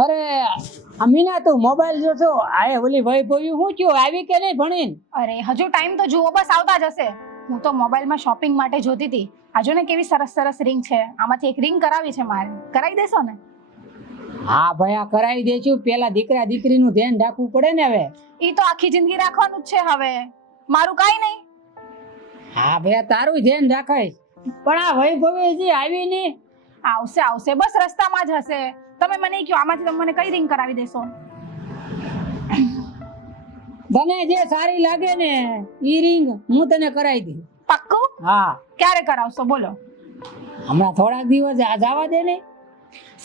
અરે અમીના તું મોબાઈલ જોશો આ ઓલી વૈભવી હું થયું આવી કે નહીં ભણીને? અરે હજુ ટાઈમ તો જુઓ, બસ આવતા જ હશે. હું તો મોબાઈલમાં શોપિંગ માટે જોતી હતી. આજો ને કેવી સરસ સરસ રિંગ છે. આમાંથી એક રિંગ કરાવી છે મારે. કરાવી દેશો ને? હા ભાઈ આ કરાવી દેશું. પેલા દીકરા દીકરીનું ધ્યાન રાખવું પડે ને હવે. ઈ તો આખી જિંદગી રાખવાનું જ છે હવે. મારું કાઈ નહીં. હા ભાઈ તારું ધ્યાન રાખાય. પણ આ વૈભવી હજી આવી નહીં. આવશે આવશે, બસ રસ્તામાં જ હશે. તમે મને કયો આમાંથી તમે મને કઈ રિંગ કરાવી દેશો? તને જે સારી લાગે ને ઈ રિંગ હું તને કરાવી દઉં. પાક્કું? હા ક્યારે કરાવશો બોલો? હમણાં થોડાક દિવસ જવા દે ને.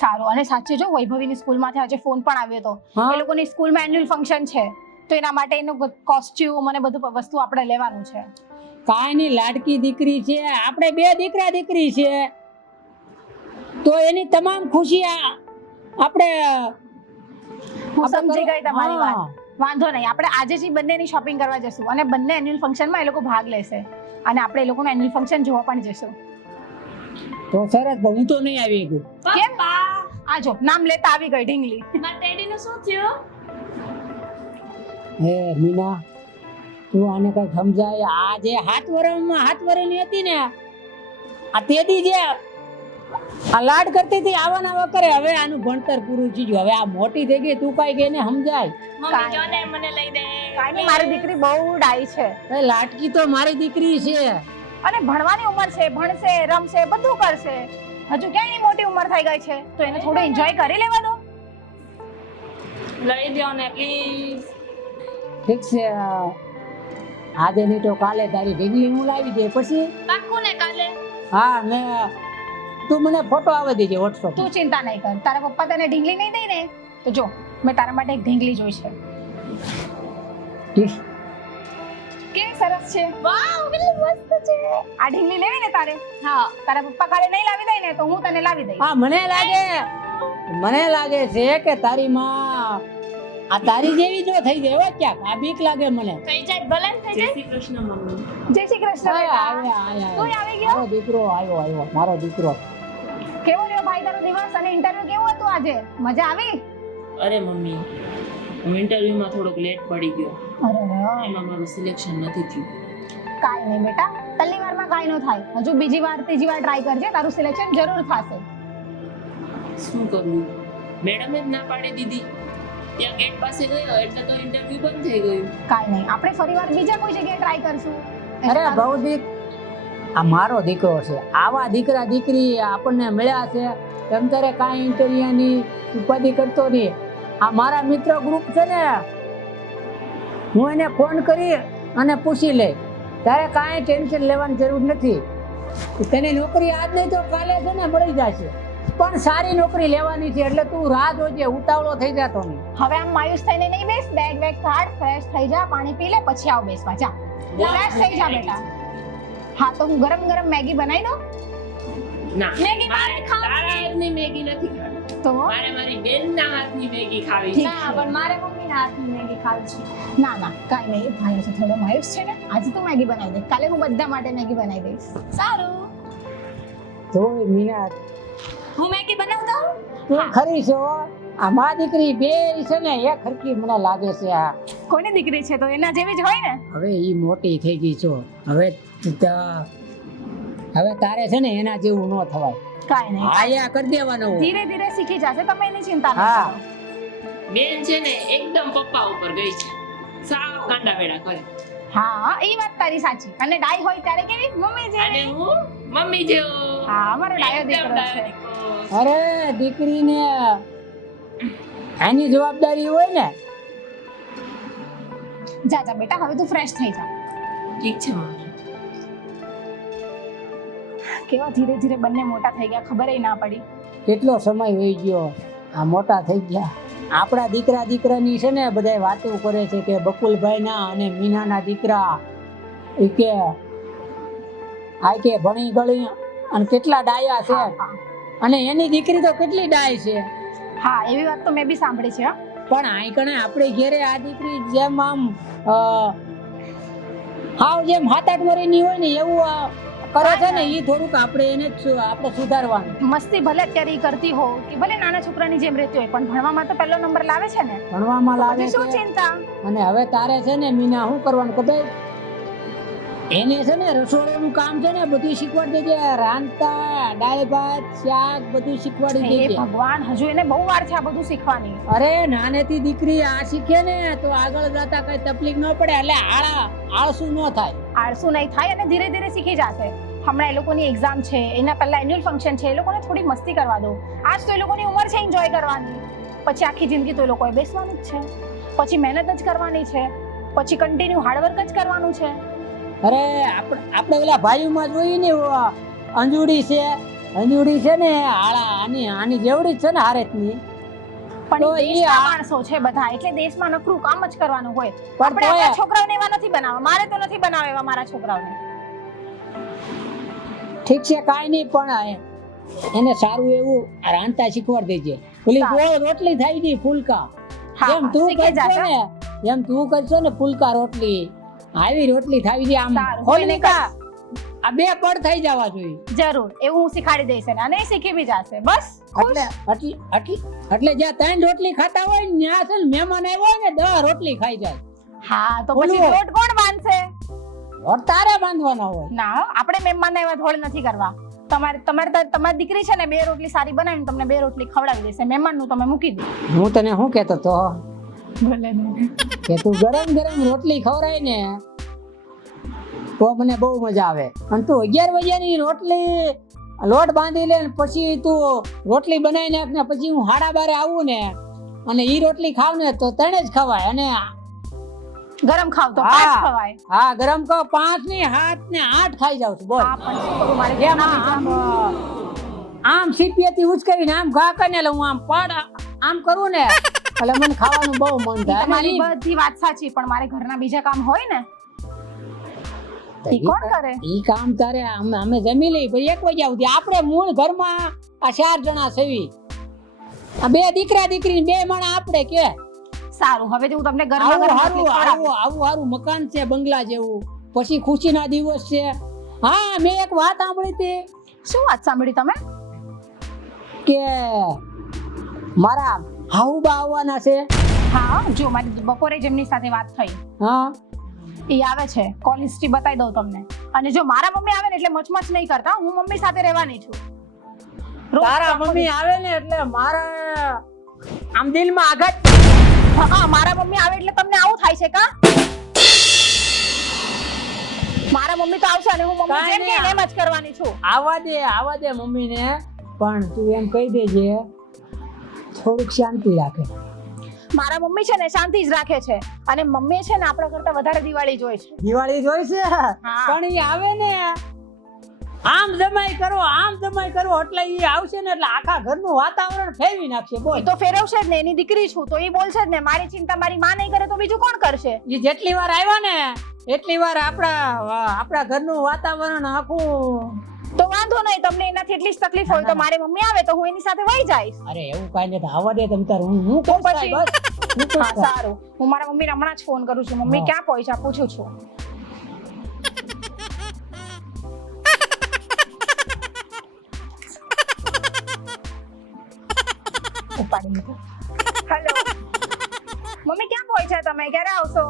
સારું. અને સાચે જો વૈભવીની સ્કૂલમાંથી આજે ફોન પણ આવ્યો હતો. હા. એ લોકોની સ્કૂલમાં એન્યુઅલ ફંક્શન છે, તો એના માટે એનું કોસ્ટ્યુમ અને બધું વસ્તુ આપણે લેવાનું છે. કાંઈ નહીં, લાડકી દીકરી છે, આપણે બે દીકરા દીકરી છે, તો એની તમામ ખુશી આપણે હું સમજી ગઈ તમારી હા. વાત. વાંધો નહીં, આપણે આજે જ ઈ બંનેની શોપિંગ કરવા જશું અને બંને એન્યુઅલ ફંક્શનમાં એ લોકો ભાગ લેશે અને આપણે એ લોકોનું એન્યુઅલ ફંક્શન જોવા પણ જશું. તો સરસ. હું તો નહીં આવી ગયું. કેમ? આજો નામ લેતા આવી ગઈ ઢીંગલી. મારા ટેડીનું શું થયું? હે મીના, તું આને કઈ સમજાય. આ જે 7 વર્ષની હતી ને, આ તેદી જે આ લાડ કરતી હતી આવા નાવા કરે. હવે આનું ભણતર પૂરું થઈ ગયું. હવે આ મોટી થઈ ગઈ, તું કઈ એને સમજાય. મમ્મી જો ને મને લઈ દે. કાઈ નહીં, મારી દીકરી બહુ ડાઈ છે એ લાડકી તો મારી દીકરી છે. અને ભણવાની ઉંમર છે, ભણશે, રમશે, બધું કરશે. હજુ ક્યાં એની મોટી ઉંમર થઈ ગઈ છે, તો એને થોડું એન્જોય કરી લેવા દો. લઈ દો ને પ્લીઝ. ઠીક છે, આજે નહીં તો કાલે તારી ઢીંગલી હું લાવી દે. પછી પાક્કું ને કાલે? હા ને તું મને ફોટો આવી દેજે WhatsApp. તું ચિંતા નહીં કર. તારા પપ્પા તને ઢીંગલી નહીં દઈ ને, તો જો મેં તારા માટે એક ઢીંગલી જોઈ છે. કેવી સરસ છે. વાવ કેટલી મસ્ત છે. આ ઢીંગલી લેવી ને તારે? હા. તારા પપ્પા કાલે નહીં લાવી દઈ ને, તો હું તને લાવી દઈશ. હા મને લાગે છે કે તારી માં આ તારી જેવી જો થઈ જાય હો ક્યાંક. આ બીક લાગે મને. થઈ જાય ભલે ને થઈ જાય. જય શ્રી કૃષ્ણ મમ્મી. જય શ્રી કૃષ્ણ બેટા. તું આવી ગયો? મારો દીકરો આવ્યો. મારો દીકરો. કેવો રહ્યો ભાઈ તારો દિવસ અને ઇન્ટરવ્યુ કેવું હતું આજે? મજા આવી? અરે મમ્મી, હું ઇન્ટરવ્યુમાં થોડોક લેટ પડી ગયો. અરે એમાં મારું સિલેક્શન નથી થયું. કાઈ નહીં બેટા, પહેલી વારમાં કાઈ ન થાય. હજુ બીજી વાર ત્રીજી વાર ટ્રાય કરજે, તારું સિલેક્શન જરૂર થશે. શું કરવું? મેડમે જ ના પાડી દીધી. ત્યાં ગેટ પાસે ગયો એટલે તો ઇન્ટરવ્યુ બંધ થઈ ગયું. કાઈ નહીં, આપણે ફરીવાર બીજા કોઈ જગ્યાએ ટ્રાય કરશું. અરે ભૌતિક, આ મારો દીકરો છે. આવા દીકરા દીકરી આપણને મળ્યા છે. એમ તારે કાંઈ ઇન્ટરવ્યુની ઉપાધિ કરતો નહીં. આ મારા મિત્ર ગ્રુપ છે ને, હું એને ફોન કરી અને પૂછી લઈ. તારે કાંઈ ટેન્શન લેવાની જરૂર નથી. તને નોકરી આજ નહીં તો કાલે છે ને મળી જશે. પણ સારી નોકરી લેવાની છે એટલે તું રાહ જોજે, ઉતાવળો થઈ જતો નહીં. હવે આમ માયુસ થઈને નહીં બેસ. બેગ કાઢ, ફ્રેશ થઈ જા, પાણી પી લે, પછી આવ બેસવા. જા, ફ્રેશ થઈ જા બેટા. હા તો હું ગરમ ગરમ મેગી બનાવી દઉં? ના, મેગી મારે ખાવી તારા હાથની મેગી નથી ખાવી. તો મારે મારી બેનના હાથની મેગી ખાવી છે. ના પણ મારે મમ્મીના હાથની મેગી ખાવી છે. ના કાઈ નહીં, ભાઈ છે થોડો માયુસ છે ને. આજે તું મેગી બનાવી દે, કાલે હું બધા માટે મેગી બનાવી દઈશ. સારું. તો મીના હું મેગી બનાવતા હું? તું ખરી છો. આ મા દીકરી બે છે ને એ ખરકી મને લાગે છે. આ કોની દીકરી છે તો એના જેવી જ હોય ને. હવે ઈ મોટી થઈ ગઈ છો. હવે તારે છે ને એના જેવું ન થવાય. કાઈ નહીં, આયા કરી દેવાનું. ધીરે ધીરે શીખી જશે. તમે એની ચિંતા ન હા. કરો. બેન છે ને એકદમ પપ્પા ઉપર ગઈ છે. સાવ કાંડા વેડા કરે. હા એ વાત તારી સાચી. અને ડાઈ હોય ત્યારે કેવી મમ્મી અને જેવી. હું મમ્મી જેવો. હા, અમારો ડાયો એકદમ દીકરો ડાયો છે. દીકરો. અરે દીકરીને એની જવાબદારી હોય ને. જા બેટા, હવે તું ફ્રેશ થઈ જા. ઠીક છે મમ્મી. કેવા ધીરે ધીરે બંને મોટા થઈ ગયા, ખબર ના પડી. કેટલો સમય વહી ગયો. આ મોટા થઈ ગયા. આપણા દીકરા દીકરાની છે ને બધાય વાતો કરે છે કે બકુલભાઈના અને મીનાના દીકરા ઈ કે આ કે ભણી ગળી અને કેટલા ડાયા છે. અને એની દીકરી તો કેટલી ડાય છે. હા એવી વાત તો મેં બી સાંભળી છે. પણ આઈ કણે આપણે ઘેરે આ દીકરી જેમ આમ હાવ જેમ 7-8 વર્ષની હોય ને એવું કરે છે ને એ થોડુંક આપણે એને આપણે સુધારવાનું. મસ્તી ભલે અત્યારે ઈ કરતી હો કે ભલે નાના છોકરાની જેમ રહેતી હોય પણ ભણવામાં તો પહેલો નંબર લાવે છે ને. ભણવામાં લાવે પછી શું છે. ચિંતા? અને હવે તારે છે ને મીના શું કરવાનું ખબર? એને છે ને રસોડાનું કામ છે ને બધું શીખવાડી દેજે. રાંધતા, દાળ ભાત, શાક બધું શીખવાડી હે દેજે. ભગવાન, હજુ એને બહુ વાર છે આ બધું શીખવાની. અરે નાનેથી દીકરી આ શીખે ને તો આગળ જતા કઈ તકલીફ ન પડે. એટલે આળસુ ન થાય. આળસુ નહીં થાય અને ધીરે ધીરે શીખી જશે. હમણાં એ લોકોની એક્ઝામ છે, એના પહેલા એન્યુઅલ ફંક્શન છે, એ લોકોને થોડી મસ્તી કરવા દો. આજ તો એ લોકોની ઉંમર છે એન્જોય કરવાની. પછી આખી જિંદગી તો એ લોકોએ બેસવાનું જ છે. પછી મહેનત જ કરવાની છે. પછી કન્ટિન્યુ હાર્ડવર્ક જ કરવાનું છે. અરે આપણે પેલા ભાઈઓમાં જોઈએ ને અંજુડી છે ને આની જેવડી જ છે ને હારેતની. પણ તો એ ઈ દેશના આ- માણસો છે બધા, એટલે દેશમાં નકરું કામ જ કરવાનું હોય. પણ આપણે તોય- આપણા છોકરાઓને એવા નથી બનાવવા. મારે તો નથી બનાવવા એવા મારા છોકરાઓને. ઠીક છે કાંઈ નહીં, પણ એને સારું એવું રાંધતા શીખવાડી દેજે. પેલી સારું. ગોળ રોટલી થાય ને ફૂલકા, હા, એમ તું શીખી કરશો જશે. ને ફૂલકા રોટલી, આવી રોટલી થાવી જોઈએ. આમ સારું, ખોલી કોઈને કા આ બે પડ થઈ જવા જોઈએ. જરૂર એવું હું શીખાડી દઈશ એને, અને એ શીખી બી જશે. બસ એટલે જ્યાં 3 રોટલી ખાતા હોય ને ત્યાં છે ને મહેમાન આવ્યો હોય ને 10 રોટલી ખાઈ જાય. હા, તો બોલો. પછી લોટ કોણ બાંધશે? રોટ તારે બાંધવાનો હોય. ના હો, આપણે મહેમાનને એવા ધોળ નથી કરવા. તમારી દીકરી છે ને 2 રોટલી સારી બનાવીને તમને 2 રોટલી ખવડાવી દેશે. મહેમાનનું તમે મૂકી દો. હું તને શું કહેતો તો ભલે કે તું ગરમ રોટલી ખવડાય ને તો મને બહુ મજા આવે. અને તું 11 વાગ્યાની રોટલી લોટ બાંધી લે ને પછી તું રોટલી બનાવી નાખ ને પછી હું 12:30 આવું ને અને ઈ રોટલી ખાવ ને તો 3 જ ખવાય. અને ગરમ ખાવ તો હા. 5 ખવાય. હા, ગરમ કહો 5 ની 7 ને 8 ખાઈ જાવ છું. બોલ હા, પણ શું કરું મારે જેમ ઘરના આમ બીજા- આમ સીપિયાથી ઉચકાવીને આમ ઘા કરીને એટલે હું આમ પડ આમ કરું ને એટલે મને ખાવાનું બહુ મન થાય. અને તમારી ઈ- બધી વાત સાચી, પણ મારે ઘરના બીજા કામ હોય ને, ઈ કોણ કરે? ઈ કામ તારે અમે જમી લઈ પછી 1 વાગ્યા સુધી. આપણે મૂળ ઘરમાં આ 4 જણા સેવી, આ 2 દીકરા દીકરી 2 માણા આપણે કે સારું, હવે હું તમને ઘરમાં ગરમ રોટલી ખવડાવીશ. આવું હારું મકાન છે બંગલા જેવું, પછી ખુશીના દિવસ છે. હા, મેં એક વાત સાંભળી હતી શું વાત સાંભળી તમે? કે મારા હાઉબા આવવાના છે. હા, જો મારી બપોરે જેમની સાથે વાત થઈ, હા, એ આવે છે. કોલ હિસ્ટ્રી બતાવી દઉં તમને. અને જો મારા મમ્મી આવે ને એટલે મચમચ નહીં કરતા, હું મમ્મી સાથે રહેવાની છું. રોજ તારા આખો મમ્મી આવે ને એટલે મારા આમ દિલમાં આઘાત. હા, મારા મમ્મી આવે એટલે તમને આવું થાય છે કા? મારા મમ્મી તો આવશે અને હું મમ્મી કાંઈ જેમ કે નહીં. એમ જ કરવાની છું. આવા દે મમ્મીને, પણ તું એમ કહી દેજે થોડુંક શાંતિ રાખે. મારા મમ્મી છે ને શાંતિ જ રાખે છે, અને મમ્મી છે ને આપણા કરતા વધારે દિવાળી જોઈ છે. દિવાળી જોઈશે પણ ઈ આવે ને આમ જમાઈ કરો એટલે ઈ આવશે ને એટલે આખા ઘરનું વાતાવરણ ફેરવી નાખશે. બોલ, એ તો ફેરવશે જ ને, એની દીકરી છું તો એ બોલશે જ ને. મારી ચિંતા મારી માં નહીં કરે તો બીજું કોણ કરશે? ઈ જેટલી વાર આવ્યા ને એટલી વાર આપણા ઘરનું વાતાવરણ આખું. તો વાંધો નહીં, તમને એનાથી એટલી જ તકલીફ હોય તો મારી મમ્મી આવે તો હું એની સાથે વહી જઈશ. અરે એવું કાંઈ નથી, આવવા દે તમ તાર. હું તો ખુશ પછી? થાય, બસ હું ખુશ હા, થાય. સારું, હું મારા મમ્મીને હમણાં જ ફોન કરું છું. મમ્મી હા. ક્યાં પહોંચ્યા પૂછું છું. ઉપાડી લીધો. હેલો મમ્મી, ક્યાં પહોંચ્યા તમે? ક્યારે આવશો?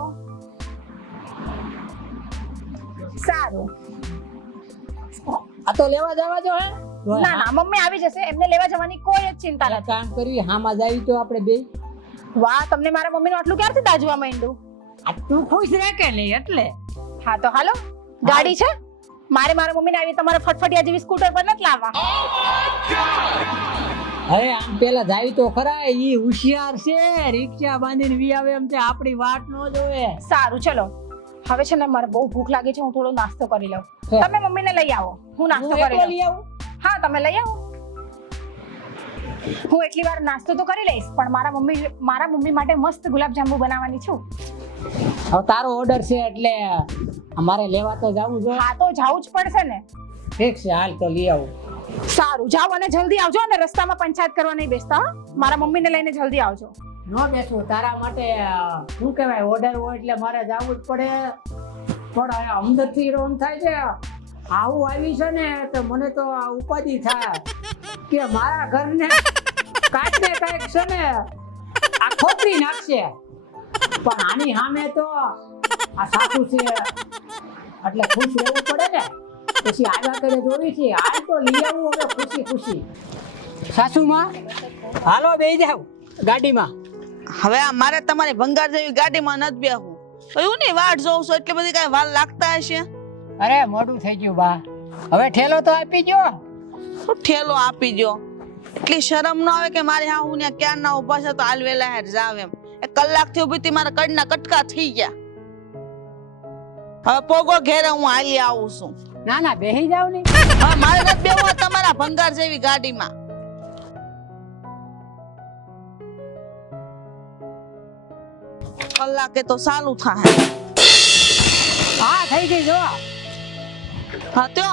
સારું. આ તો લેવા જવા જો હે. ના ના, મમ્મી આવી જશે. એમને લેવા જવાની કોઈ જ ચિંતા એક નથી. કામ કરવી, હામાં જાવી તો આપણે બે. વાહ, તમને મારા મમ્મીનું આટલું ક્યારથી દાજવા માંડ્યું? આ તું ખુશ રહે કે નહીં એટલે. હા તો હાલો, ગાડી છે. મારા મમ્મીને આવી તમારે ફટફટિયા જેવી સ્કૂટર પર નથી લાવવા. હવે આમ પેલા જાવી તો ખરા, ઈ હોશિયાર છે. રિક્ષા બાંધીને વી આવે એમ છે, આપણી વાટ ન જોવે. સારું, ચલો. હવે છે ને મારે બહુ ભૂખ લાગી છે, હું થોડો નાસ્તો કરી લઉં. હે. તમે મમ્મીને લઈ આવો, હું નાસ્તો હું કરી એકલો લઉં. લઈ આવું? હા, તમે લઈ આવો. હું એટલી વાર નાસ્તો તો કરી લઈશ, પણ મારા મમ્મી માટે મસ્ત ગુલાબજાંબુ બનાવવાની છું. હવે તારો ઓર્ડર છે એટલે અમારે લેવા તો જાવું જોઈએ. હા, તો જાવું જ પડશે ને. ઠીક છે, હાલ તો લઈ આવું. સારું, જાઓ અને જલ્દી આવજો, અને રસ્તામાં પંચાયત કરવા નહીં બેસતા હો. મારા મમ્મીને લઈને જલ્દી આવજો. ન બેસું તારા માટે. શું કહેવાય, ઓર્ડર હોય એટલે મારે જાવું જ પડે. પણ અંદરથી રોમ થાય છે. આવું આવી છે ને તો મને તો આ ઉપાધિ થાય કે મારા ઘરને કાંઈક ને કાંઈક છે ને આ ખોતરી નાખશે. પણ આની સામે તો આ સાસુ છે એટલે ખુશ રહેવું પડે ને. પછી આગળ કરે જોવી છે હાલ તો લઈ આવું હવે ખુશી ખુશી. સાસુમાં હાલો બેસી જાવ ગાડીમાં. હવે આ મારે તમારી ભંગાર જેવી ગાડીમાં નથી બેહવું. એવું નહીં વાટ જોઉં છું એટલે બધી કાંઈ વાર લાગતા હશે. અરે મોડું થઈ ગયું બા, હવે ઠેલો તો આપી જો. શું ઠેલો આપી દો? એટલી શરમ ન આવે કે મારે હા હું ત્યાં ક્યાં ના ઉભા છે તો હાલ વેલા હેર જાવ એમ. 1 કલાકથી ઊભી હતી મારા કડના કટકા થઈ ગયા. હવે પોગો ઘેરે હું હાલી આવું છું. ના ના બેસી જાવ ને. હવે મારે નથી બેહવું તમારા ભંગાર જેવી ગાડીમાં. કલાકે તો ચાલુ થાય. હા થઈ ગઈ જો. હા તો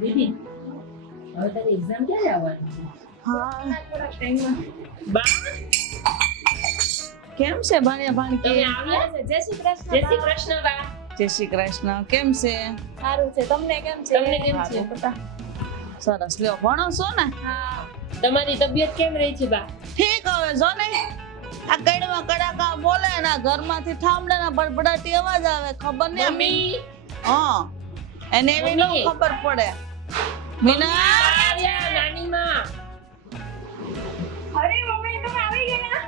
દીદી હવે તારી એક્ઝામ ક્યારે આવવાની? હા થોડા ટાઈમમાં. બા કેમ છે ભાણિયા ભાણકી? તમે આવ્યા? જય શ્રી કૃષ્ણ. જય શ્રી કૃષ્ણ બા. જય શ્રી કૃષ્ણ. કેમ છે? સારું છે. તમને કેમ છે? તમને કેમ છે? સરસ. લ્યો ભણો છો ને? હા. તમારી તબિયત કેમ રહી છે બા? ઠીક. હવે જો ને આ કડવા કડાકા બોલે ને આ ઘરમાંથી થાંભલે ના બડબડાટી અવાજ આવે. ખબર નહીં મમ્મી હા એને એવી ન મમ્મી. ખબર પડે. મીના આવ્યા નાની માં. અરે મમ્મી તમે આવી ગયા.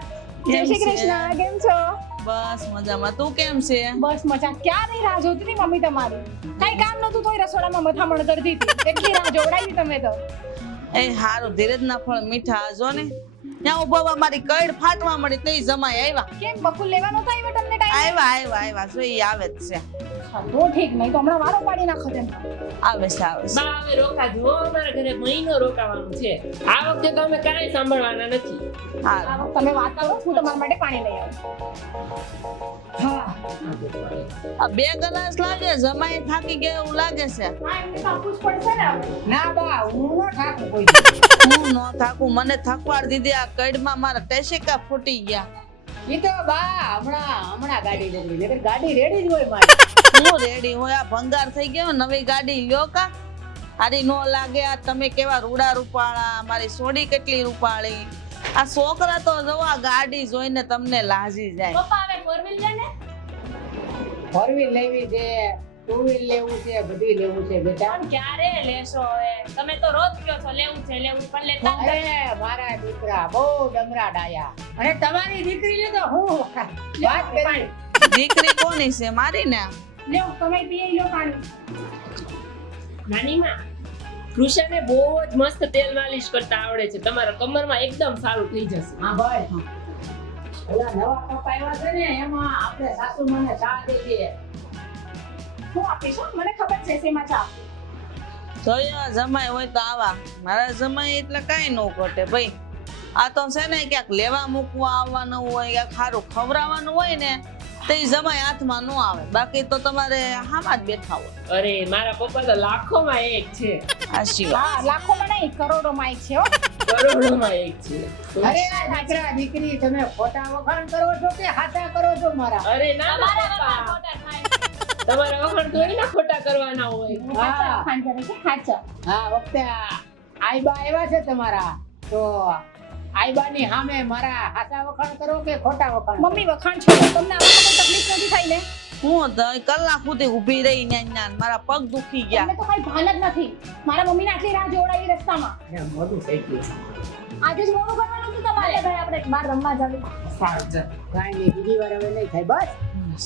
કેમ જય શ્રી છે? કૃષ્ણ. કેમ છો? બસ મજામાં. તું કેમ છે? બસ મજા. ક્યારની રાહ જોતી હતી મમ્મી તમારી. કઈ કામ નતું તોય રસોડામાં મથામણ કરતી હતી. એટલી રાહ જોવડાવી તમે તો. એ હારું ધીરજના ફળ મીઠા. જો ને ત્યાં ઉભા મારી કઈડ ફાટવા મળી તો જમાઈ આવ્યા. કેમ બકુલ લેવાનો થાય હવે તમને ટાઈમ? આવ્યા જો ઈ આવે જ છે. તો ઠીક, નહીં તો હમણાં વારો પાડી નાખો તેમ. આવે છે બા હવે રોકાજો હો, અમારા ઘરે મહિનો રોકાવાનું છે. આ વખતે તો અમે કાંઈ સાંભળવાના નથી. હારું. તમે વાત કરો, હું તમારા માટે પાણી લઈ આવું. હા આ 2 ગ્લાસ લાગે જમાઈ થાકી ગયા એવું લાગે છે. હા, એમને તો આપવું જ પડશે ને હવે. ના બા હું ન થાકું કોઈ. હું ન થાકું. મને થાકવાડ દીધી. આ કઈડમાં મારા ટેશિકા ફૂટી ગયા. ઈ તો બા હમણાં ગાડી નીકળી નકર ગાડી રેડી જ હોય મારી. હું રેડી હોય. આ ભંગાર થઈ ગયો. નવી ગાડી લ્યો કા. આરી નો લાગે. આ તમે કેવા રૂડા રૂપાળા. મારી સોડી કેટલી રૂપાળી. આ છોકરા તો જો આ ગાડી જોઈને તમને લાજી જાય. પપ્પા હવે ફોર વ્હીલ લે ને. ફોર વ્હીલ લેવી છે, ટુ વ્હીલ લેવું છે, બધું લેવું છે બેટા. પણ ક્યારે લેશો હવે? તમે તો રોજ કહો છો લેવું છે પણ લેતા જ નથી. અરે મારા દીકરા બહુ ડમરા ડાયા અને તમારી દીકરીને તો હું વાત કરી. દીકરી કોની છે? મારી ને. લ્યો તમે પી લો પાણી. નાની માં કૃષાને બહુ જ મસ્ત તેલ માલિશ કરતા આવડે છે. તમારા કમરમાં એકદમ સારું થઈ જશે. હા ભાઈ ઓલા નવા કપ આવ્યા છે ને એમાં આપણે સાસુ મને ચા દેજે. હું આપીશ હો, મને ખબર છે શેમાં ચા. જોયા જમાઈ હોય તો આવા. મારા જમાઈ એટલે કાંઈ ન ઘટે ભાઈ. આ તો છે ને ક્યાંક લેવા મૂકવા આવવાનું હોય, ક્યાંક સારું ખવડાવવાનું હોય ને તે જમાઈ હાથમાં ન આવે. બાકી તો તમારે હામાં જ બેઠા હોય. અરે મારા પપ્પા તો લાખોમાં એક છે. આશી વાત. હા, લાખોમાં નહીં કરોડોમાં એક છે હો. કરોડોમાં એક છે. અરે આ દીકરા દીકરી તમે ખોટા વખાણ કરો છો કે હાચા કરો છો મારા? અરે ના ના તમારા પપ્પા, વગર ખોટા થાય. તમારા વખાણ થોડી ના ખોટા કરવાના હોય. હાચા વખાણ કરે છે, હાચા. હા વખતે આઈબા આવ્યા છે તમારા તો આઈબાની સામે મારા હાચા વખાણ કરો કે ખોટા વખાણ? મમ્મી વખાણ છોડો. તમને આમાં કોઈ તકલીફ નથી થઈ ને? હું તો કલાક સુધી ઊભી રહી ન્યા મારા પગ દુખી ગયા. તમને તો કઈ ભાન જ નથી. મારા મમ્મીને આટલી રાહ જોવડાવી રસ્તામાં. મોટું થઈ ગયું. આજે જ મોડું કરવાનું હતું તમારે. ભાઈ આપણે બહાર રમવા જાવી. કાંઈ નહીં બીજી વાર હવે નહીં થાય બસ.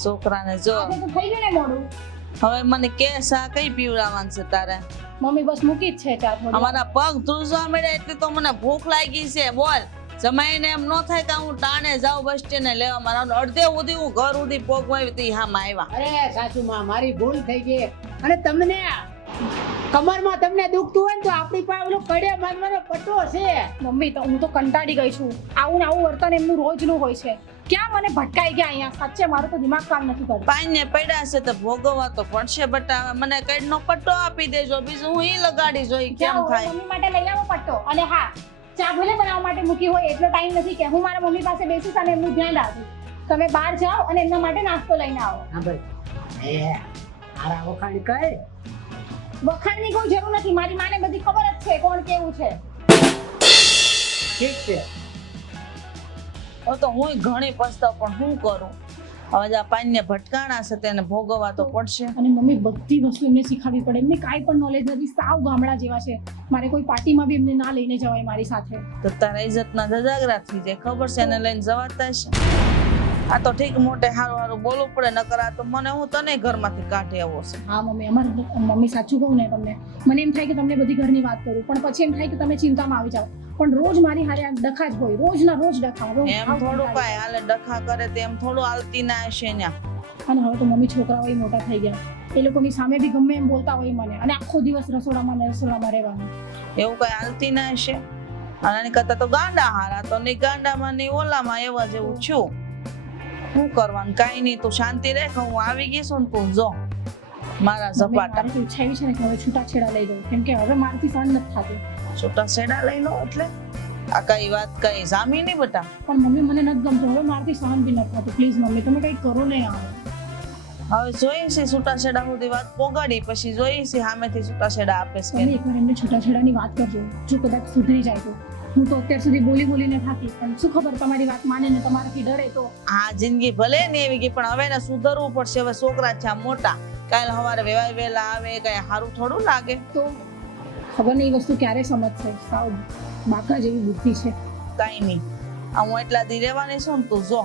છોકરાને જો આજે તો થઈ ગયું ને મોડું. હવે મને કે સા કઈ પીવડાવવાનું છે તારે? મમ્મી બસ મૂકી જ છે ચા થોડી. અમારા પગ ધ્રુજવા મળ્યા એટલે તો મને ભૂખ લાગી છે. બોલ જમાઈને એમ ન થાય કે હું ટાણે જાઉં બસ સ્ટેન્ડે લેવા. મારા અડધે સુધી હું ઘર સુધી પોગવાવી તી હામાં આવ્યા. અરે સાસુમાં મારી ભૂલ થઈ ગઈ. અને તમને કમરમાં તમને દુખતું હોય ને તો આપણી પાસે ઓલો કડે મારવાનો પટ્ટો છે. મમ્મી તો હું તો કંટાળી ગઈ છું. આવું ને આવું વર્તન એમનું રોજનું હોય છે. ક્યાં મને ભટકાઈ ગયા અહીંયા સાચે મારું તો દિમાગ કામ નથી કરતું પાઈને પડ્યા છે તો ભોગવવા તો પડશે બટા. મને કઈનો પટ્ટો આપી દેજો, બીજું હું ઈ લગાડી જોઈ કેમ જાઓ, હવે થાય. મમ્મી માટે લઈ આવો પટ્ટો. અને હા, ચા ભલે બનાવવા માટે મૂકી હોય એટલો ટાઈમ નથી કે હું મારા મમ્મી પાસે બેસીશ અને એમનું ધ્યાન રાખું. તમે બહાર જાઓ અને એમના માટે નાસ્તો લઈને આવો. હા ભાઈ એ મારા વખાણ કઈ વખાણની કોઈ જરૂર નથી, મારી માને બધી ખબર જ છે કોણ કેવું છે. ઠીક છે. હવે તો હું ઘણી પસ્તાવ પણ શું કરું. હવે જે આ પાઈને ભટકાણા છે તેને ભોગવવા તો પડશે. અને મમ્મી બધી વસ્તુ એમને શીખવવી પડે, એમને કાંઈ પણ નોલેજ નથી, સાવ ગામડા જેવા છે. મારે કોઈ પાર્ટીમાં બી એમને ના લઈને જવાય મારી સાથે. તો તારા ઇજ્જતના ધજાગરા થઈ જાય, ખબર છે એને લઈને જવાતા છે. આ તો ઠીક મોટે હારું હારું બોલવું પડે, નકર આ તો મને હું તને ઘરમાંથી કાઢી આવો છે. હા મમ્મી, અમારે મમ્મી સાચું કહું ને તમને, મને એમ થાય કે તમને બધી ઘરની વાત કરું, પણ પછી એમ થાય કે તમે ચિંતામાં આવી જાઓ. પણ રોજ મારી હારે આ ડખા જ હોય, રોજના રોજ ડખા. રોજ એમ થોડું કાંઈ હાલે, ડખા કરે તેમ થોડું હાલતી ના હશે ન્યા. અને હવે તો મમ્મી છોકરાઓ મોટા થઈ ગયા, એ લોકોની સામે બી ગમે એમ બોલતા હોય મને, અને આખો દિવસ રસોડામાં ને રસોડામાં રહેવાનું. એવું કઈ હાલતી ના હશે. અને એની કરતા તો ગાંડા હારા, તો ની ગાંડામાં ની ઓલામાં એવા જેવું છું. શું કરવાનું, કાંઈ નહીં, તું શાંતિ રાખ. હું આવી ગઈ છું ને તું જો મારા મમ્મી, ઝપાટા. મારી તો ઈચ્છા એવી છે ને કે હવે છૂટાછેડા લઈ લઉં, કેમ કે હવે મારાથી સહન નથી થતું. છૂટા છેડા લઈ લો એટલે આ કઈ વાત કઈ સામી નહીં બટા. પણ મમ્મી મને નથી ગમતું, હવે મારાથી સહન બી નથી થતું. પ્લીઝ મમ્મી, તમે કંઈક કરો ને યાર. હવે જોઈ છે છૂટા છેડા સુધી વાત પોગાડી, પછી જોઈ છે સામેથી છૂટા છેડા આપે છે તમે એકવાર એમને છૂટાછેડાની વાત કરજો, જો કદાચ સુધરી જાય તો. હું તો અત્યાર સુધી બોલીને થાકી, પણ શું ખબર તમારી વાત માને ને તમારાથી ડરે તો. આ જિંદગી ભલે ને એવી ગઈ, પણ હવે એને સુધરવું પડશે. હવે છોકરા છે આ મોટા, કાલ સવારે વેવાય વેલા આવે, કઈ સારું થોડું લાગે. તો ખબર નહીં એ વસ્તુ ક્યારે સમજશે. સાવ બાકા જેવી બુદ્ધિ છે. કઈ નહીં, આ હું એટલા દી રહેવાની છું ને તું જો,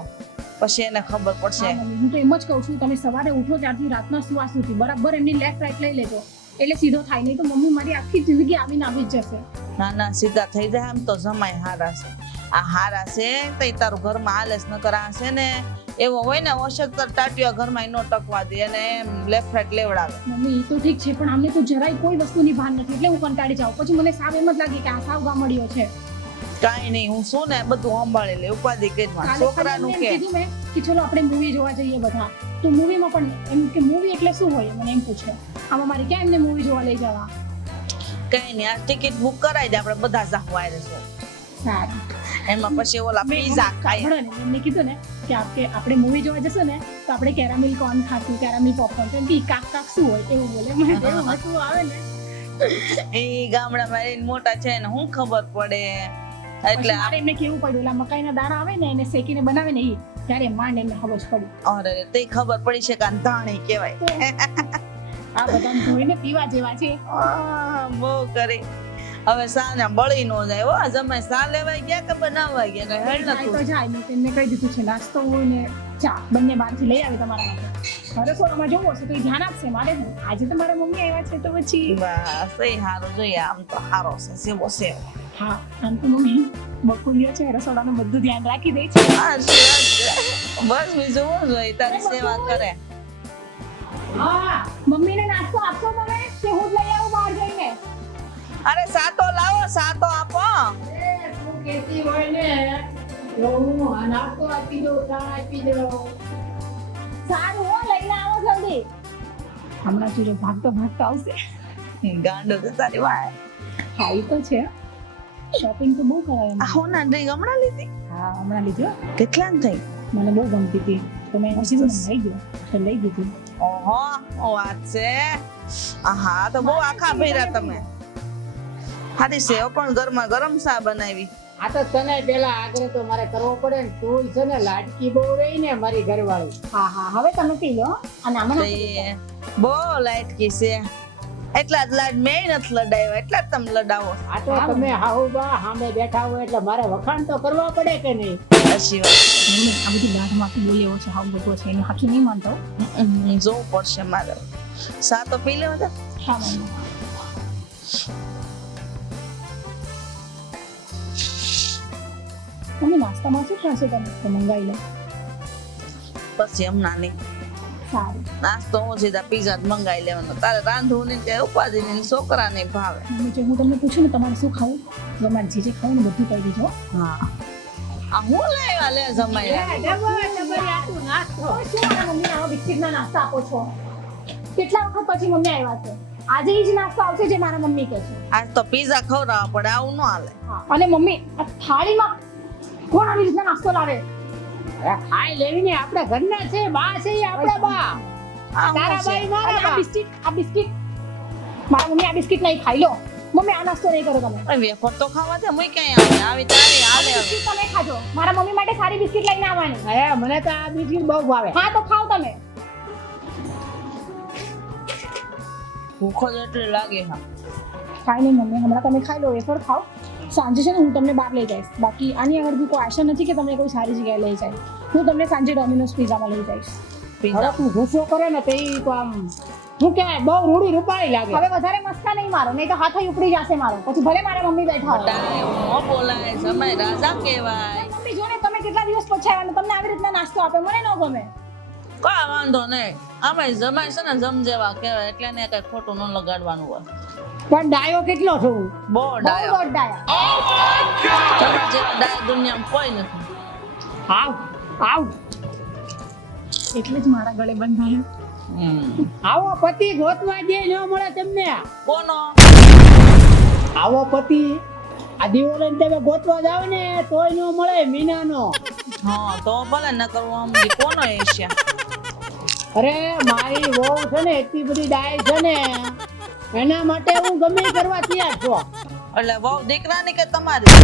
પછી એને ખબર પડશે. હા મમ્મી, હું તો એમ જ કહું છું, તમે સવારે ઉઠો ત્યારથી રાતના સુવા સુધી બરાબર એમની લેફ્ટ રાઈટ લઈ લેજો, એટલે સીધો થાય. નહીં તો મમ્મી મારી આખી જિંદગી આવીને આવી જ જશે. ના ના, સીધા થઈ જાય એમ તો જમાય હારા છે. આ હારા છે તઈ તારું ઘરમાં હાલે જ, નકર આ છે ને એવો હોય ને ઓશકતર ટાટિયા ઘરમાં નો ટકવા દે અને એમ લેફ્ટ રાઈટ લેવડાવે. મમ્મી એ તો ઠીક છે, પણ આમને તો જરાય કોઈ વસ્તુની ભાન નથી, એટલે હું કંટાળી જાઉં. પછી મને સાવ એમ જ લાગે કે આ સાવ ગામડીઓ છે. કાઈ નહીં, હું શું ને બધું સંભાળી લે, ઉપાધિ કે કાલે છોકરાનું ખાલી એમને કે એમ કીધું મેં કે ચલો આપણે મૂવી જોવા જઈએ બધા. તો મૂવીમાં પણ એમ કે મૂવી એટલે શું હોય મને એમ પૂછે. આમાં મારે ક્યાં એમને મૂવી જોવા લઈ જવા. કઈ નહીં, આ ટિકિટ બુક કરાવી દે, આપણે બધા જાહવા રહેશું. સારું, એમાં પછી ઓલા પીઝા ખાય. સાંભળો ને, એમને કીધું ને કે આપણે મૂવી જોવા જશું ને તો આપણે કેરામિલ કોર્ન ખાશું, કેરામિલ પોપકોર્ન. કેમ કે કાક કાક શું હોય એવું બોલે, મને એવું હસવું આવે ને. એ ગામડામાં રહીને મોટા છે ને હું ખબર પડે. એટલે પછી મારે એમને કેવું પડ્યું, ઓલા મકાઈના દાણા આવે ને એને શેકીને બનાવે ને ઈ, ત્યારે માંડ એમને ખબર પડી. અરે તે ખબર પડી છે કે આ ધાણી કહેવાય. આ બધાને ધોઈને પીવા જેવા છે. બહુ કરી. હવે સાના બળી નો જાય. હો જમાઈ સા લેવાય ગયા કે બનાવવા ગયા કે હેડ જાય તો નતું. જાય, મેં તેમને કહી દીધું છે નાસ્તો હોય ને ચા બંને બહારથી લઈ આવે તમારા માટે. રસોડામાં જોવો છે તો એ ધ્યાન આપશે. મારે શું? આજે તો મારા મમ્મી આવ્યા છે તો પછી બસ એ હારું જોઈએ, આમ તો હારો છે સેવો સેવો. હા, આમ તો મમ્મી બકુલિયો છે, રસોડાનું બધું ધ્યાન રાખી દે છે. બસ બીજું શું જોઈએ, તારી સેવા કરે. હા, મમ્મીને નાસ્તો આપશો તમે કે હું જ લઈ આવું બહાર જઈને? અરે સાતો લાવો, સાતો આપો. તું કેતી હોય ને હું આ નાસ્તો આપી દઉં, ચા આપી દઉં. સારું હો, લઈને આવો જલ્દી. હમણાં તું જો ભાગતો આવશે. ગાંડો તો તારી વાય. હા એ તો છે, શોપિંગ તો બહુ કરાય એમ. આ હોના ડ્રિંક હમણાં લીધી? હા હમણાં લીધો, કેટલા થઈ? મને બહુ ગમતી હતી તો મેં કીધું ને લઈ ગયો તો લઈ દીધી. ઓહો, વાત છે. આહા, તો બહુ આખા ભર્યા તમે. હારી સેવ પણ ગરમા ગરમ ચા બનાવી. આ તો તને પેલા આગ્રહ તો મારે કરવો પડે ને, તું છે ને લાડકી બહુ રહી ને મારી ઘરવાળી. હા હા, હવે તમે પી લો. અને આમાં તે બહુ લાઈટકી છે. એટલા જ લાડ મેં નથી લડાવ્યા, એટલા જ તમે લડાવો. આ તો તમે હાહુબા સામે બેઠા હોય એટલે મારે વખાણ તો કરવા પડે કે નહીં? સાચી વાત. આ બધી ગાઢમાંથી બોલે એવો છે, હાવ બધો છે, એનું સાચું નહીં માનતો. જોવું પડશે મારે. સા તો પી લેવા દે. હા મમ્મી. મમ્મી નાસ્તામાં શું ખાશો તમે? તો મંગાવી લો. પછી હમણાં નહીં. સારું નાસ્તો હું સીધા પીઝા જ મંગાવી લેવાનો. તારે રાંધવું નહીં કે ઉપાધિ નહીં, છોકરા નહીં ભાવે. મમ્મી, જો હું તમને પૂછું ને તમારે શું ખાવું, તમારે જે ખાવું ને બધું કહી દેજો. હા આ હું લાવ્યા લે જમાઈ શું મારા મમ્મીને આવા બિસ્કિટના નાસ્તા આપો છો? કેટલા વખત પછી મમ્મી આવ્યા છે? આજે ઈ જ નાસ્તો આવશે જે મારા મમ્મી કહે છે. આજ તો પીઝા ખવડાવવા પડે, આવું ન હાલે. અને મમ્મી આ થાળીમાં કોણ આવી રીતના નાસ્તો લાવે? અરે ખાઈ લેવી ને, આપણે ઘરના છે, બા છે એ આપણા બા. આ હું તારા છે? બાઈ મારા અને આ બા. બિસ્કિટ મારા મમ્મી આ બિસ્કિટ નહીં ખાઈ લો. મમ્મી આ નાસ્તો નહીં કરો તમે. અરે વેફર તો ખાવા દે, મુઈ ક્યાંય આવે આવી તારી હાલે હવે. બિસ્કિટ તમે ખાજો. મારા મમ્મી માટે સારી બિસ્કિટ લઈને આવવાની. અરે મને તો આ બિસ્કિટ બહુ ભાવે. હા તો ખાઓ તમે. ભૂખો જ એટલી લાગે હા. કાંઈ નહીં મમ્મી, હમણાં તમે ખાઈ લો, વેફર ખાઓ. સાંજે છે ને હું તમને બહાર લઈ જઈશ. બાકી આની આગળ બી કોઈ આશા નથી કે તમને કોઈ સારી જગ્યાએ લઈ જાય. હું તમને સાંજે ડોમિનોઝ પિઝામાં લઈ જઈશ. હવે પીઝા તું ગુસ્સો કરે ને તે તો આમ શું કહેવાય, બહુ રૂડી રૂપાળી લાગે. હવે વધારે મસ્કા નહીં મારો, નહીં તો હાથ ઉપડી જશે મારો. પછી ભલે મારા મમ્મી બેઠા હોય. બટાય ન બોલાય, જમાઈ રાજા કહેવાય. મમ્મી જો ને તમે કેટલા દિવસ પછી આવ્યા ને તમને આવી રીતના નાસ્તો આપે, મને ન ગમે. કા વાંધો નહીં, આમાં જમાઈ છે ને જમ જેવા કહેવાય, એટલે ને કઈ ખોટું ન લગાડવાનું હોય. પણ ડાયો કેટલો છું. બહુ બહુ ડાયો, દોડડાયા. તમારા જેવા ડાયો દુનિયામાં કોઈ નથી. આવ આવ એટલે જ મારા ગળે બંધાયા. આવો પતિ ગોતવા દે ન મળે તમને. કોનો? આવો પતિ આ દિવાળી તમે ગોતવા જાવ ને તોય ન મળે. મીનાનો. હા તો ભલે ન કરવું આમ ઈ કોનો એશિયા. અરે મારી વહુ છે ને એટલી બધી ડાય છે ને, એના માટે હું ગમે ઈ કરવા તૈયાર છું. એટલે વહુ દીકરાની કે તમારી?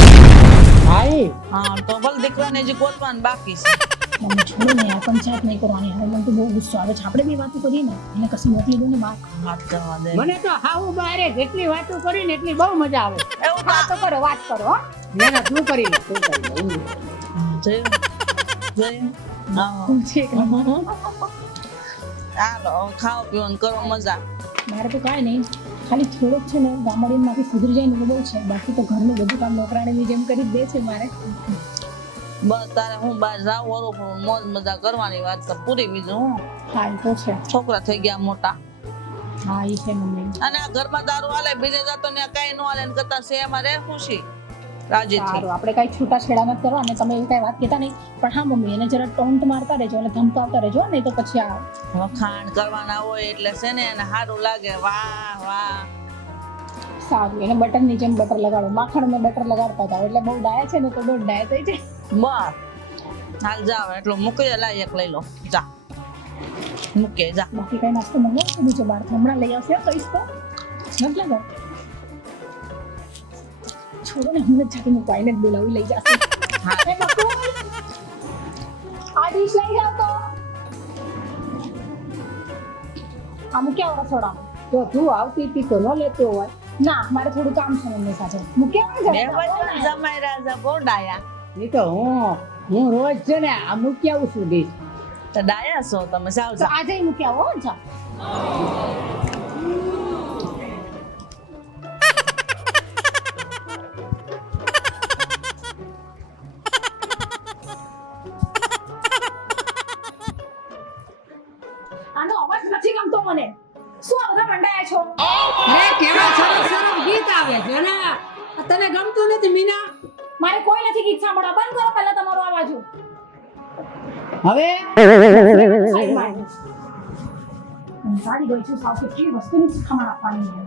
ભાઈ હા તો ભલે દીકરાને જે ગોતવાનું બાકી છે. મમ્મી છોડો ને, આ પંચાયત નહીં કરવાની. હવે મને તો બહુ ગુસ્સો આવે છે. આપણે બી વાતો કરીએ ને, એને કશું મોકલી દો ને બહાર. વાત કરવા દે. મને તો હાવું બારે જેટલી વાતો કરી ને એટલી બહુ મજા આવે. એવું વાતો કરો, વાત કરો હો. ના તું કરી લે, તું કરી લે. જોયું જોયું. હા હું છે એકલા. હાલો હવે ખાઓ પીઓ ને કરો મજા. મારે તો કાંઈ નહીં, ખાલી થોડોક છે ને ગામડીમાંથી સુધરી જાય ને તો બહુ છે. બાકી તો ઘરનું બધું કામ નોકરાણીની જેમ કરી જ દે છે મારે. બસ તારે હું બહાર જાવ વરું પણ મોજ મજા કરવાની વાત તો પૂરી. બીજું હું હા એ તો છે. છોકરા થઈ ગયા મોટા, હા એ છે મમ્મી. અને આ ઘરમાં દારૂ હાલે, બીજે જતો ને કઈ ન હાલે ને કરતા છે એમાં રે ખુશી રાજી થી. સારું, આપણે કઈ છૂટાછેડા નથી કરવા અને તમે એવું કઈ વાત કહેતા નહીં. પણ હા મમ્મી, એને જરા ટોન્ટ મારતા રહેજો અને ધમકાવતા રહેજો, નહીં તો પછી આ વખાણ કરવાના હોય એટલે છે ને એને સારું લાગે. વાહ વાહ. સારું, એને બટરની જેમ બટર લગાડો. માખણમાં બટર લગાડતા જાવ એટલે બહુ ડાયા છે ને તો બહુ ડાયા થઈ જાય. બસ હાલ જાવ એટલું મૂકી લાય, એક લઈ લો જા મૂકે જા. બાકી કઈ નાસ્તો મંગાવો બીજો બહારથી હમણાં લઈ આવશે કહીશ તો નથી લગાવ. છોડો ને, હું જ જાતી મૂકવાઈને જ બોલાવી લઈ જશે. હા એ બકુ, આ ડીશ લઈ જાવ તો. આ મૂક્યા હોય રસોડામાં. તો તું આવતી હતી તો ન લેતો હોય. ના, મારે થોડું કામ છે મમ્મી સાથે. મૂક્યા હોય બે જરા. વચમાં જમાઈ રાજા બહુ ડાયા. એ તો હું રોજ છે ને આ મૂકી આવું છું ડીશ. તો ડાયા છો તમે, જાવ તો જાવ. આજે મૂક્યા હો જા. આનો અવાજ નથી ગમતો મને. શું આ બધા મંડાયા છો? અરે કેવા સરસ સરસ ગીત આવે છે ને, તને ગમતું નથી મીના? મારે કોઈ નથી ગીત સાંભળવા. બંધ કરો પહેલા તમારો અવાજ. હવે સારી ગઈ છું સાવ. કેટલી વસ્તુની શીખામણ આપવાની છે.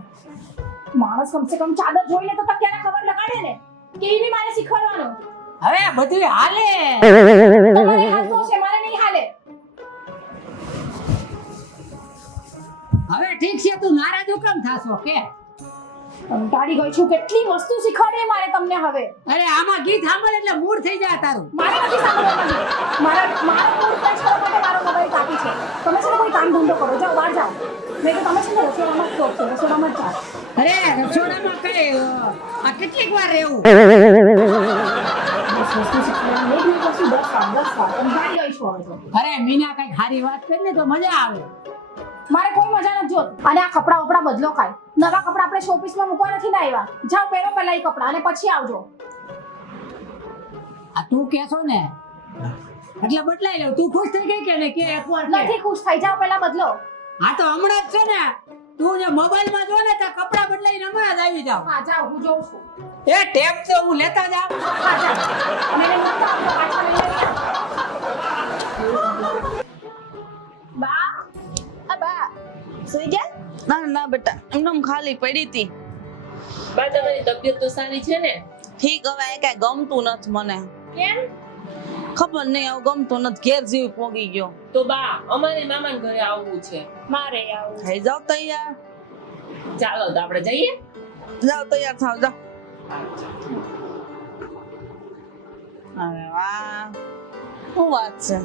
માણસ કમસે કમ ચાદર જોઈને તો તકિયાને ખબર લગાડે ને કે ઈ બી મારે શીખવાડવાનું. હવે બધું હાલે. તમારે હાલતો છે, મારે નહીં હાલે. હવે ઠીક છે, તું નારાજ કેમ થાશો કે? કંટાળી ગઈ છું. કેટલી વસ્તુ શીખવાડે મારે તમને હવે. અરે આમાં ગીત સાંભળ એટલે મૂડ થઈ જાય તારું. મારે નથી સાંભળવાનું. મારો મૂડ ફ્રેશ કરવા માટે મારો મોબાઈલ કાપી છે. તમે છે ને કોઈ કામ ધંધો કરો, જાઓ બહાર જાઓ. નહીં તો તમે છે ને રસોડામાં જ શોખ છે, રસોડામાં જ જાઓ. અરે રસોડામાં કઈ આ કેટલીક વાર રહેવું. બસ વસ્તુ શીખવાડવાનું. એક મિનિટ પછી 10 વાર કંટાળી ગઈ છું હવે તો. અરે મીના કઈ ખારી વાત કરીને તો મજા આવે. મારે કોઈ મજા નથી જોત. અને આ કપડા વપડા બદલો કાંઈ. નવા કપડા આપણે શોપીસમાં મૂકવા નથી ના આવ્યા. જાઓ પહેરો પહેલા એ કપડા અને પછી આવજો. આ તું કેસો ને એટલે બદલાઈ લઉં. તું ખુશ થઈ ગઈ કે ને કે એકવાર કે? નથી ખુશ થઈ. જાઓ પહેલા બદલો. હા તો હમણાં જ છે ને તું જે મોબાઈલમાં જો ને તો કપડા બદલાઈને હમણાં જ આવી જાવ. હા જાઓ, હું જોઉં છું. એ ટેપ તો હું લેતા જાવ. હા જાઓ. અને એને મૂકતા આવજો હા બેટા એમનેમ ખાલી પડી હતી. બા તમારી તબિયત તો સારી છે ને? ઠીક હવે એ કઈ ગમતું નથી મને. કેમ? ખબર નહીં આવું ગમતું નથી. ઘેર જેવી પોગી ગયો. તો બા અમારે મામાના ઘરે આવવું છે. મારે આવું. થઈ જાવ તૈયાર. ચાલો તો આપણે જઈએ. જાવ તૈયાર થાવ જાવ. અરે વાહ શું વાત છે.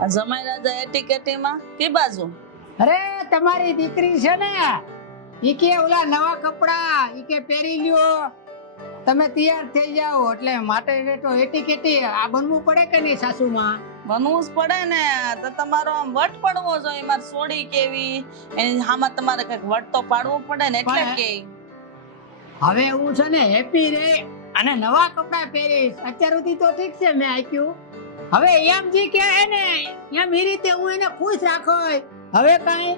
આ જમાઈ રાજા એટીકેટીમાં કે બાજુ? અરે તમારી દીકરી છે ને ઈ કે ઓલા નવા કપડા ઈ કે પહેરી લ્યો તમે તૈયાર થઈ જાઓ એટલે માટે તો એટીકેટી આ બનવું પડે કે નહીં સાસુમાં? બનવું જ પડે ને. તો તમારો આમ વટ પડવો જોઈએ. મારી સોડી કેવી એની આમાં તમારે કઈક વટ તો પાડવું પડે ને એટલે પણ- કે હવે હું છે ને હેપી રે અને નવા કપડા પહેરીશ. અત્યાર સુધી તો ઠીક છે મેં આપ્યું. હવે એમ જી કે હે ને એમ એ રીતે હું એને ખુશ રાખો. હવે કાંઈ